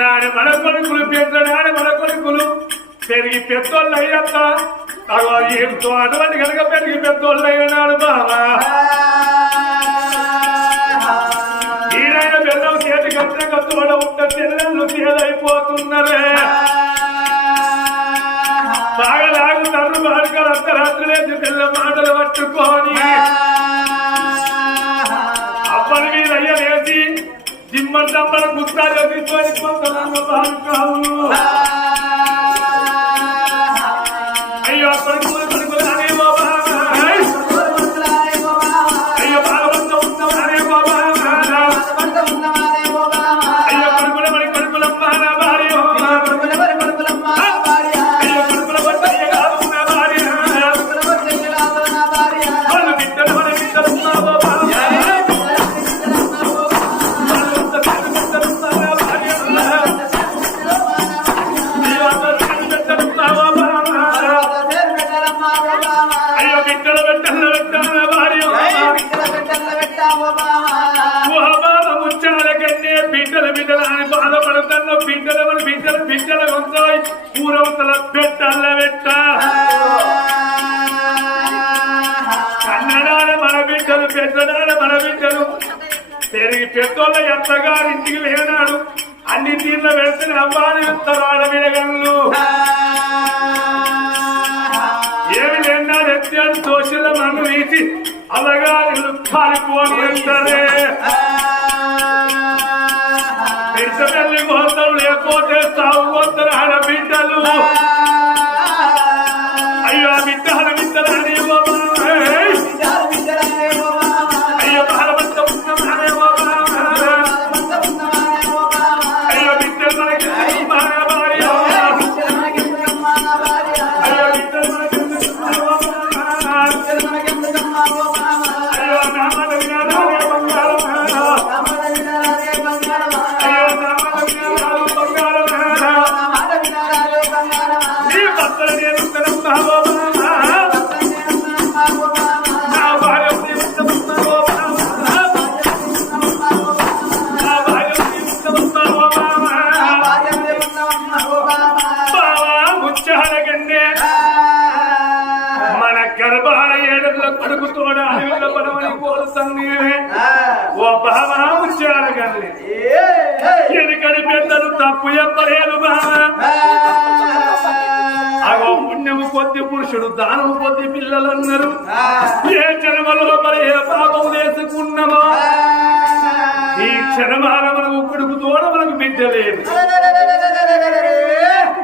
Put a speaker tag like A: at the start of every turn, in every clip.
A: కొడుకులు మన కొడుకులు పెద్దడాని మన కొడుకులు. పెరిగి పెద్దోళ్ళు అయ్యత్త అగో ఏంతో అటువంటి కనుక పెరిగి పెద్దోళ్ళు అయినాడు బాబా ఈయన బెల్లం చేతి కట్టిన కత్తుబడ ఉంటే పిల్లలు చేదైపోతున్నారే బాగా లాగుతారు బాలికలు అర్ధరాత్రి లేచి పిల్ల మాటలు పట్టుకొని. అప్పటి మీద దిమ్మల దమ్మల గుత్తాలు తీసుకొని కొంతమంది బాగా అయ్యో పెద్దోళ్ళ ఎంతగారు ఇంటికి లేనాడు అన్ని తీర్ల వెళ్తే అవ్వాలి ఉత్తరాల విడగళ్ళు ఏమి లేనాడు ఎత్తాడు దోషుల మన్ను వీసి అలాగా ఇల్లు కాలిపోని కన్నే ఎనుకడి పెద్దలు తప్పు చెప్పలేదు అగో పుణ్యము కొద్ది పురుషుడు దానము కొద్ది పిల్లలు అన్నారు ఏ జన్మలో మరి ఏ పాపం వేసుకున్నామో. ఈ క్షణమాన మనకు కొడుకు తోడ మనకు బిడ్డ లేదు.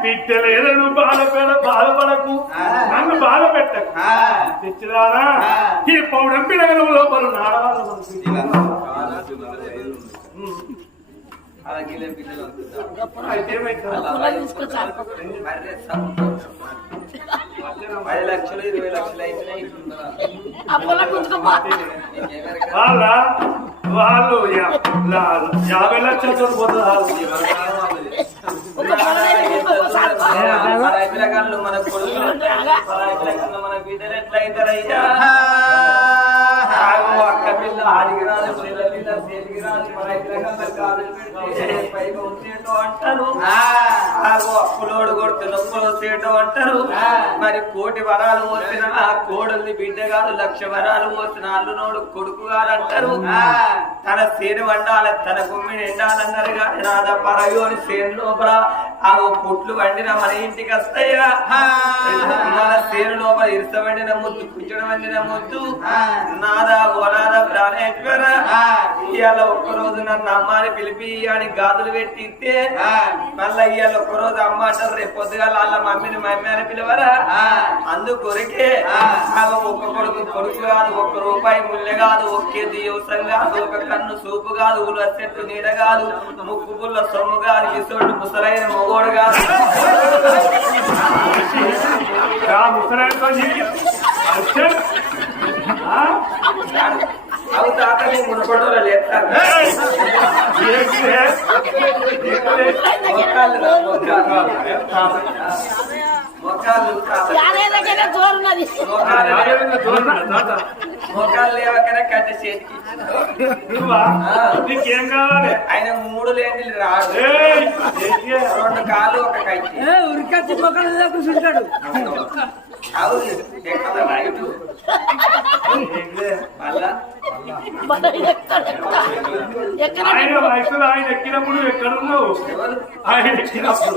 A: బిడ్డ లేదని బాధపడ బాధపడకు. నన్ను బాధ పెట్టకు తెచ్చిరారా ఈ పౌడం పిడగల లోపల నాడవాళ్ళు. అయితే
B: పది లక్షలు ఇరవై లక్షలు అయితున్నాయి
A: వాళ్ళు యాభై లక్షలతో పోతున్నారు
B: మన కొడుకులు మన బిడ్డలు ఎట్లా అక్క పిల్ల ఆడికి రాదు అంటారు. అప్పులోడు కొడితే నొప్పులు వచ్చేటో అంటారు. మరి కోటి వరాలు మోసిన ఆ కోడల్ని బిడ్డ కాదు లక్ష వరాలు మోసిన అల్లునోడు కొడుకు గారు అంటారు తన సేను వండాలి తన గుమ్మిని ఎండాలన్నారు కానీ నాద పరయోని సేను లోపల ఆ పుట్లు వండిన మన ఇంటికి వస్తాయా మన సేను లోపల ఇరుస వండిన ముద్దు కుచ్చడం వండిన ముద్దు. నాదా ఓనాద ప్రాణేశ్వర ఇవాళ ఒక్కరోజు నన్ను అమ్మాని పిలిపి అని గాజులు పెట్టి ఇస్తే మళ్ళా ఇవాళ ఒక్కరోజు అమ్మ అంటారు రేపు పొద్దుగాల వాళ్ళ మమ్మీని మమ్మీ అని పిలవరా? అందుకొరకే ఆమె ఒక్క కొడుకు కొడుకు కాదు ఒక్క రూపాయి ముల్లె కాదు ఒకే దివసం కాదు ఒక కన్ను సూపు కాదు ఊళ్ళ చెట్టు నీడ కాదు ముక్కు పుల్ల సొమ్ము కాదు ఇసోడు ముసలైన మొగోడు కాదు.
A: ఆ? నీకు?
B: అవు తాత? మొక్కాలు లేవకనే కట్టె చేతికి
A: కావాలి?
B: ఆయన మూడు లేని రాడు? రెండు కాళ్ళు ఒక కట్టి
C: ఉరికొచ్చి మొక్కలు కూర్చుంటాడు.
A: ఆయన వయసులో ఆయన ఎక్కినప్పుడు ఎక్కడున్నావు? ఆయన ఎక్కినప్పుడు.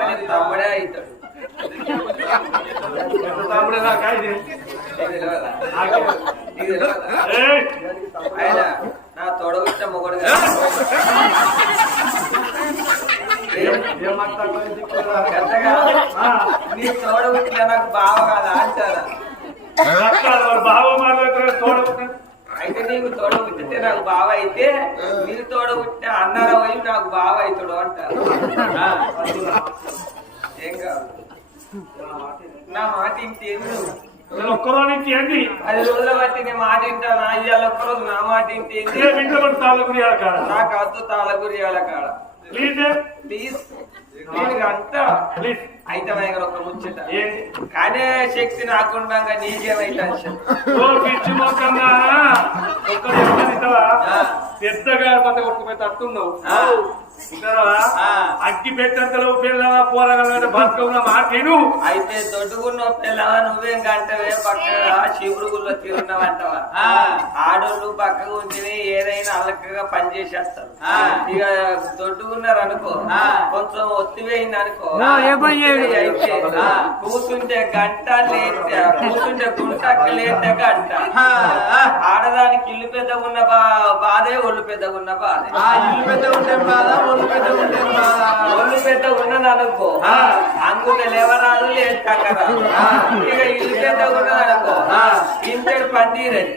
B: నేను తమ్ముడే అవుతాడు
A: తమ్ముడే నాకు ఆయన.
B: ఆయన నా తొడగొచ్చ మొగడు ఏం
A: మాట్లాడతావు దిక్కురా?
B: పెద్దగా
A: ఆ,
B: నీ తోడగొచ్చిన నాకు బావ కదా అంటారా?
A: బావ మాట్లాడుతున్నాడు తోడు
B: అయితే నీకు తోడబుట్టితే నాకు బావ అయితే మీరు తోడబుట్టిన అన్నారా పోయి నాకు బావ అవుతాడు అంటారు. ఏం కాదు. నా మాట ఇంకేమి
A: నేను ఒక్కరోనికి ఏంది
B: పది రోజుల బట్టి నీ మాట వింటాను? ఇవాళ ఒక్కరోజు నా మాట ఇంటేంది
A: ఏ ఇంట్లో నీయాలి కాడ.
B: నాకు అద్దు తాళగురి కాడ.
A: ప్లీజ్
B: ప్లీజ్ అయితే ఒక ముచ్చట
A: ఏంటి?
B: కానీ శక్తి నాకుండగా నీకేమైతే
A: పెద్దగా పట్ట కొట్టుకుపోయి తట్టున్నావు. అగ్గి పెట్టంతలో పిల్లవా పోరగల బతుకున్న మాట నేను
B: అయితే దొడ్డుకున్న పిల్లవా నువ్వేం గంటవే పక్కగా శివురుగుల్లో తిరున్నావంటవా ఆడోళ్ళు పక్కగా ఉంచిని ఏదైనా అలకగా పని చేసేస్తారు. ఇక దొడ్డుకున్నారు అనుకో. కొంచెం ఒత్తివేయింది అనుకో. అయితే కూర్చుంటే గంట లేతే కూర్చుంటే గుంటక్క లేతే గంట. ఆడదానికి ఇల్లు పెద్ద ఉన్న బా- బాధే ఒళ్ళు పెద్ద ఉన్న బాధే.
D: ఇల్లు పెద్ద ఉంటే బాధ ఒళ్ళు పెద్ద ఉంటే బాధ.
B: ఒళ్ళు పెద్ద ఉన్నది అనుకో. అంగుల లేవరాదు లేదు టక్కరాదు ఇక ఇల్లు పెద్ద ఉన్నది అనుకో. ఇంటెడు పందిరది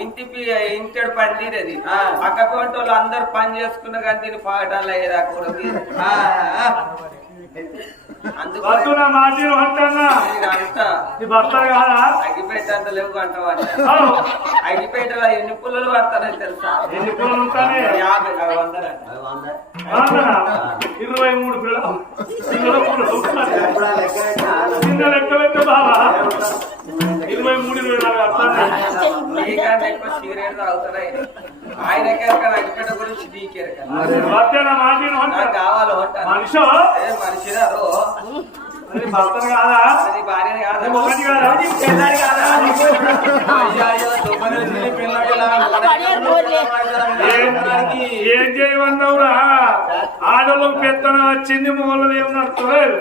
B: ఇంటి ఇంటెడు పందిరది పక్క కొంటోళ్ళు అందరు పని చేసుకున్న కానీ దీని పాఠాలు అయ్యేదాకూడదు
A: వద్దు నా మాట నేను అంటున్నా
B: అంతా
A: నీ భర్త కాదా?
B: అగ్గిపేట అంత లేవు అంటావా. అగ్గిపేటలో ఎన్ని పుల్లలు పడతారని తెలుసా?
A: ఎన్ని పిల్లలు ఉంటానే
B: యాభై అవి వందలంట
A: అవునా? ఇరవై మూడు పిల్లలు.
D: లెక్క పెట్టిన
A: చిన్న లెక్క పెట్టే బాబా ఇరవై మూడు ఇరవై నాలుగు అర్థాన్ని
B: నీకన్నా ఎక్కువ సిగరెట్ తాగుతున్నాయి. ఆయనకే అగ్గిపేట గురించి నీకే
A: వద్దే నా మాట నేను
B: నాకు
A: అంటున్నా
B: కావాలి
A: మనిషి.
B: ఏ
A: కాదా?
B: భార్యని కాదు?
A: మొగని కాదా?
B: కాదా?
A: ఏం- ఏం చేయమన్నావురా? ఆడలకు పెత్తనం వచ్చింది మూలలు ఏం నడుస్తలేదు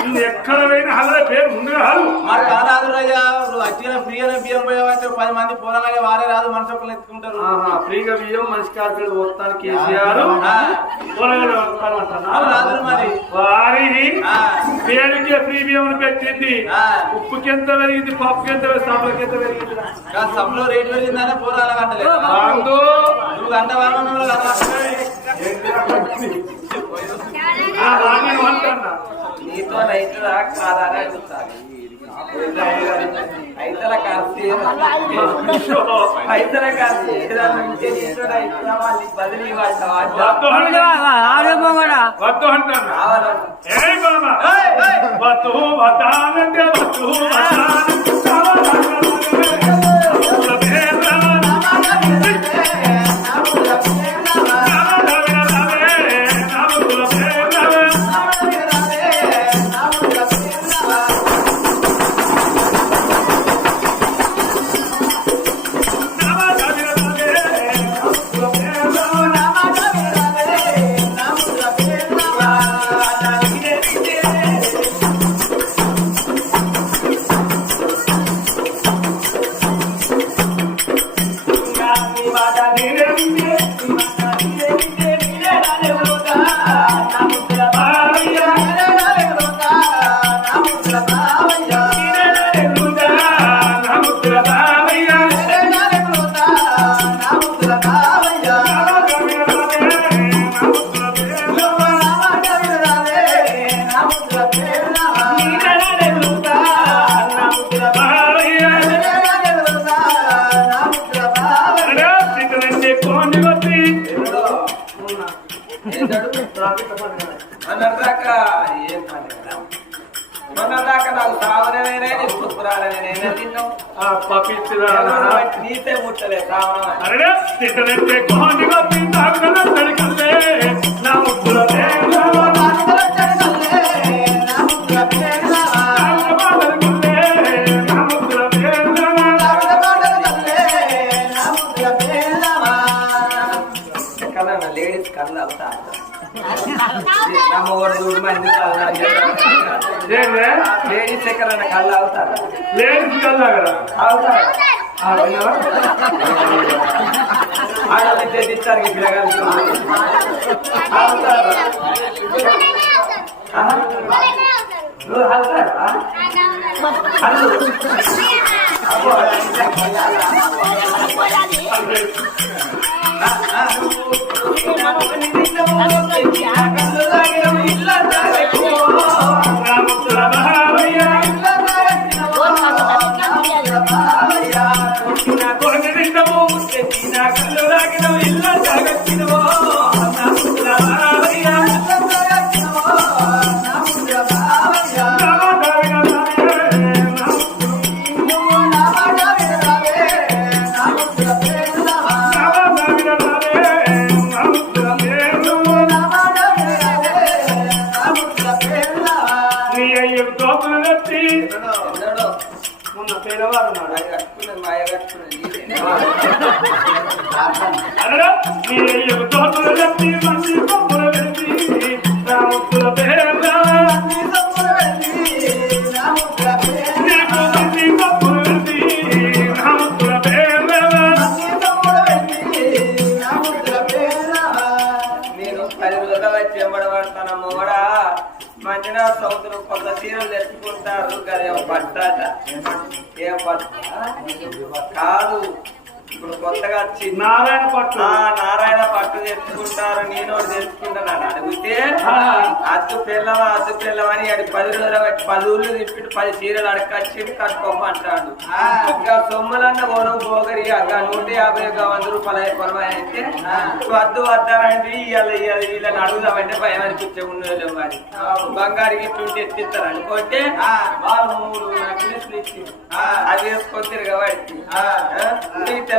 A: నువ్వు ఎక్కడ పోయినా హల్ల పేరు ముందుగా హలు
D: మరి కాదు రయ్యా నువ్వు వచ్చిన ఫ్రీగా బియ్యం పోయావంటే పది మంది పొలంగా వారే రాదు మనిషి ఒకళ్ళు ఎత్తుకుంటారు.
A: ఫ్రీగా బియ్యం మనిషి కార్పొరేట్ పోతాను కేసీఆర్ కూరగాయలు కొనుక్కోమంటున్నారు.
D: రాదు మరి.
A: వారిని ఫ్రీ బియ్యం పెట్టింది.
D: ఆ.
A: ఉప్పుకి ఎంత పెరిగింది పప్పుకి ఎంత పెరిగింది సబ్బులకి ఎంత పెరిగింది.
D: కాదు సబ్లో రేట్ పెరిగిందనే పోరాలు నువ్వు
B: నీతో రైతులా కాదా అని రైతుల కాస్త రైతుల కాస్త ఏదైనా ఉంటే బదిలీ కావాలంటే
A: అరే తిట్టనంటే కోండి గొప్పి తాగుదల తడికల్లే. నా ముద్దుల దేవా
B: కదా లేడీస్ కళ్ళు అవుతా? నమ్మవాడు చూడు మంది లేడీస్ ఎక్కడన్నా ఆడ విద్య తెచ్చారు పిల్లగారు ఇద్దరు
A: తోపులు తెచ్చి
B: ఉన్నాడు.
A: మొన్న పేదవారు అనగా నీ మంచి పప్పులు పెట్టి నా ముక్కుల పేరు
B: చీరలు తెచ్చుకుంటారు కదేమో పట్టాట. ఏం పట్ట? కాదు. ఇప్పుడు కొత్తగా వచ్చింది.
A: నారాయణ పట్టు.
B: నారాయణ పట్టు తెచ్చుకుంటారు. నేను ఒకటి తెచ్చుకుంటున్నాను అడిగితే. అద్దు పిల్లవా అద్దు పిల్లవని అది పది రోజులు పది ఊళ్ళు తిప్పి పది చీరలు అడకచ్చి కట్టుకోమ అంటాడు. ఇంకా సొమ్ములన్న ఓను పోగరి ఇంకా నూట యాభై ఒక వంద రూపాయలు అయిపోయి అయితే వద్దు వద్దారండి ఇవాళ ఇవాళ వీళ్ళని అడుగుదామంటే భయం అనిపించే ఉండదు మరి. బంగారు గిట్టుంటే ఎత్తిస్తారు అనుకుంటే వాళ్ళు మూడు నెక్లెస్లు ఇచ్చి అది వేసుకొని తిరగబట్టి.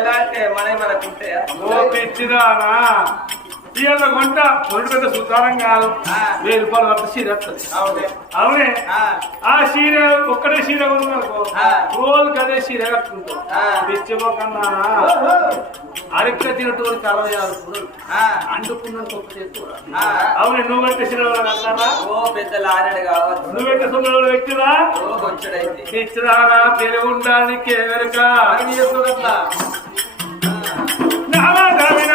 B: మనకు ఉంటాయా
A: ఓ పిచ్చిదానా ఇవాళ కొంట ఒంటి పెద్ద సుతారం కాదు. వెయ్యి రూపాయలు పట్టు చీర వస్తుంది. అవునే. ఆ. చీర ఒక్కటే చీర కొనుక్కో. రోజుకి అదే చీర కట్టుకుంటాం
B: ఆ.
A: పిచ్చిపోకన్నా అరక్క తినటువంటి అరవై ఆరు పురులు అంటుకున్నాను ఒక్క చేస్తూ అవునే నువ్వు చీర కట్టారా
B: ఓ పెద్ద లారెడు కావచ్చు.
A: నువ్వు పెట్టే సొమ్ములు వ్యక్తిరా పిచ్చిదానా తెలివి ఉండాలి వెనుక. నామా దామిన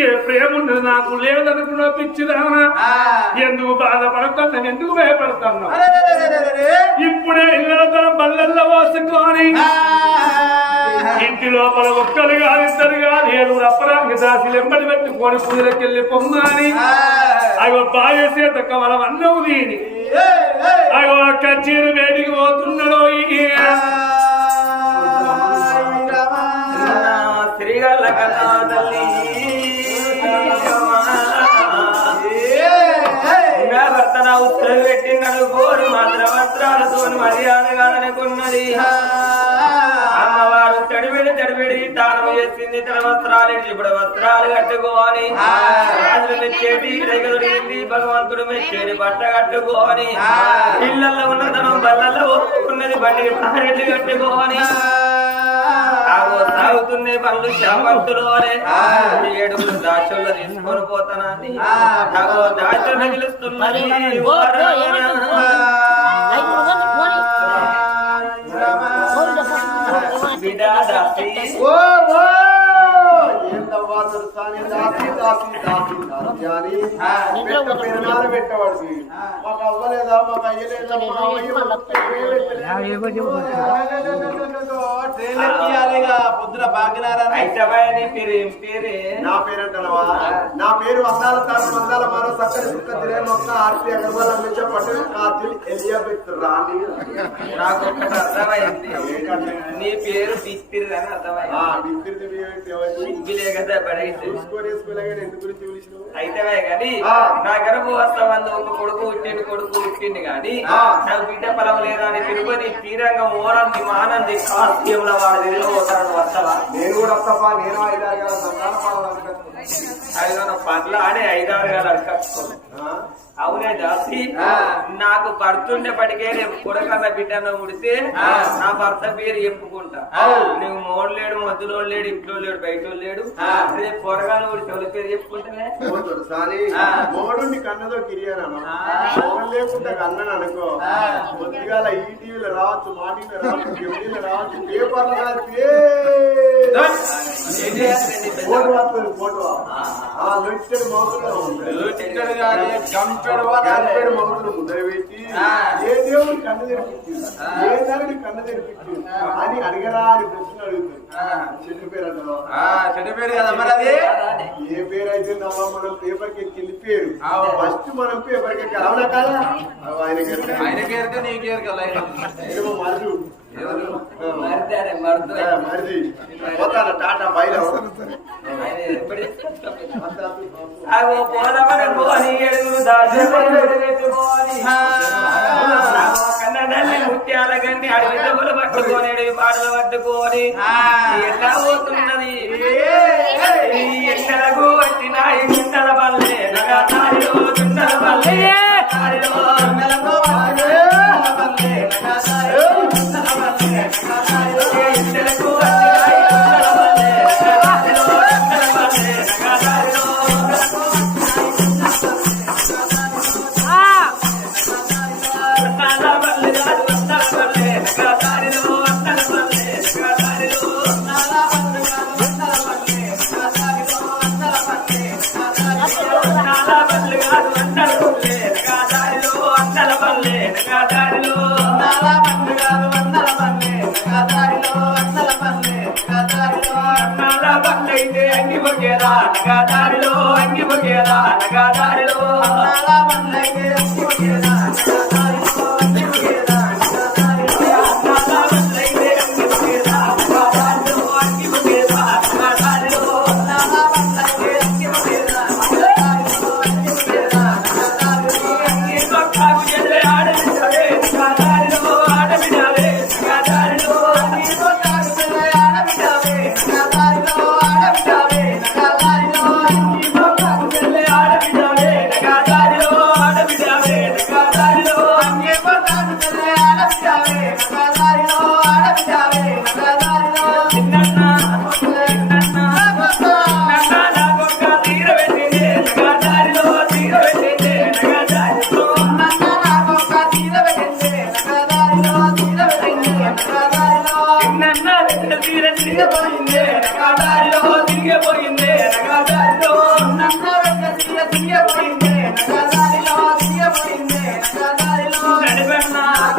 A: నీకే ప్రేమ ఉండదు నాకు లేదనుకున్న పిచ్చిదానా. ఎందుకు బాధపడతాను? ఎందుకు భయపడతాను? ఇప్పుడే ఇళ్ళతో బల్లెల్ల పోసుకొని ఇంటి లోపల ఒక్కరు కాదు ఇద్దరు కాదు ఏడుగురు అప్పరాంగ దాసి ఎంబడి పెట్టుకొని పూజలకెళ్ళి పొమ్మని అగో తక్క మనం అన్నవు దీని అగో కచ్చీరు వేడికి పోతున్నాడో ఈ
B: నా శ్రీగల కథా తల్లి. నా ఉత్తరం పెట్టినడు కోరి మంత్రమంత్రాలతో మర్యాదగా అనుకున్నది అమ్మవారు తడివిడి తడివిడి విడి దానం చేసింది తన వస్త్రాలు ఇప్పుడు వస్త్రాలు కట్టుకోని రాజులు దొరికింది భగవంతుడు మెచ్చేది బట్ట కట్టుకోని ఇళ్ళల్లో ఉన్న తనం బళ్ళల్లో ఉన్నది బండికి పారెట్లు కట్టుకోని ఆగో సాగుతున్నాయి పనులు శామంతులు ఏడుగురు దాచుల్లో తీసుకొని పోతానని ఆగో. బిడా దాసి
E: ఓ ఓ ఏందవ్వా దొరసాని దాసి దాసి దాసి దాసి పెట్ట పెట్టవాడికి మాకు అవ్వలేదా మాకు అయ్యలేదా మా
D: పొద్దున
B: నీ పేరు పేరే.
E: నా పేరు వందాల తాను వందాల మరో సక్కని సుక్క తిరే మొక్క ఆర్తి అగర్వాల్ అందించే పటేల్ కాతిల్ ఎలిజబెత్ రాణి.
B: నాకు అర్థమైంది. నీ పేరు బిత్తిరి అని అర్థమైంది. కదా
E: చూసుకొని వేసుకోలేగానే ఎందుకు
B: అయితే గాని. నా గర్భ వస్తామంది ఒక కొడుకు పుట్టిండు కొడుకు పుట్టిండు గాని. నాకు బిడ్డ ఫలం లేదా అని తిరుపతి తీరంగం ఓరంది మానంది కాస్యంలో వాడు పోతాడు వస్తావా?
E: నేను కూడా వస్తాపా? నేను ఐదారు గల సంతాన పాలన
B: ఐదు పట్ల ఆడే ఐదారు గారు అడగచ్చుకోండి అవునే దాసి.
E: ఆ.
B: నాకు భర్త ఉండేప్పటికే రేపు కొడుకన్న బిడ్డను ఉడితే
E: ఆ.
B: నా భర్త పేరు చెప్పుకుంటా. నువ్వు మోడు లేడు మధ్యలో లేడు ఇంట్లో లేడు బయట లేడు
E: ఆ.
B: రేపు పొరగాను ఉడితే పేరు చెప్పుకుంటేనే.
E: మోడుండి కన్నదో కిరియానమ్మా లేకుండా కన్నను అనుకో. పొద్దుగాల ఈ టీవీలో రావచ్చు మా టీవీలో రావచ్చు టీవీలో రావచ్చు పేపర్లు రావచ్చు ఫోటో ఫోటో. ఆ. ఏ దేవుడు కన్ను తెరిపించింది ఏ నరుడి కన్ను తెరిపించింది అని అడిగరా అని ప్రశ్న అడుగుతుంది చెట్టు పేరు అంటారు
D: ఆ చెడు పేరు కదా మరి అది?
E: ఏ పేరు అయితే మనం పేపర్కి ఎక్కింది పేరు. ఫస్ట్ మనం పేపర్కి అవునా కాదా? ఎక్కాలి.
D: ఆయన కేరితే నీ కేరు కదా
E: మరుదు. పోతాను టాటా బయలు
B: అగో పోని దాచబడి పెట్టుకోని. ముత్యాల దెబ్బలు పట్టుకొని అడవి పాటలు పట్టుకొని. ఎలా పోతున్నది? ఈ ఎండలకు వచ్చిన ఈ గుంటల పల్లె? నగా తాడిలో గుంటల పల్లె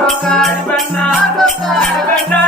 B: అడగండా అడగండా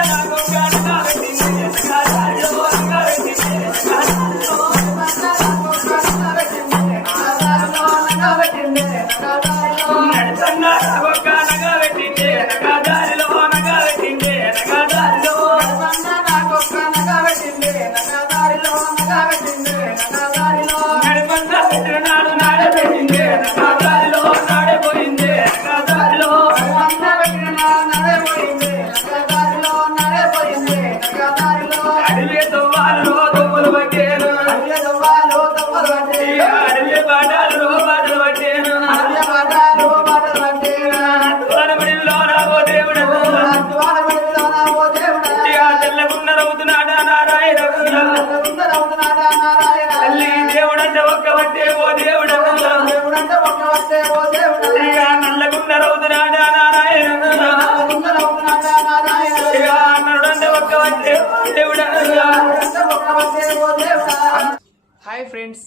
F: హాయ్ ఫ్రెండ్స్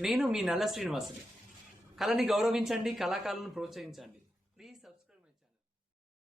F: నేను మీ నల్ల శ్రీనివాసుని. కళని గౌరవించండి కళాకారులను ప్రోత్సహించండి.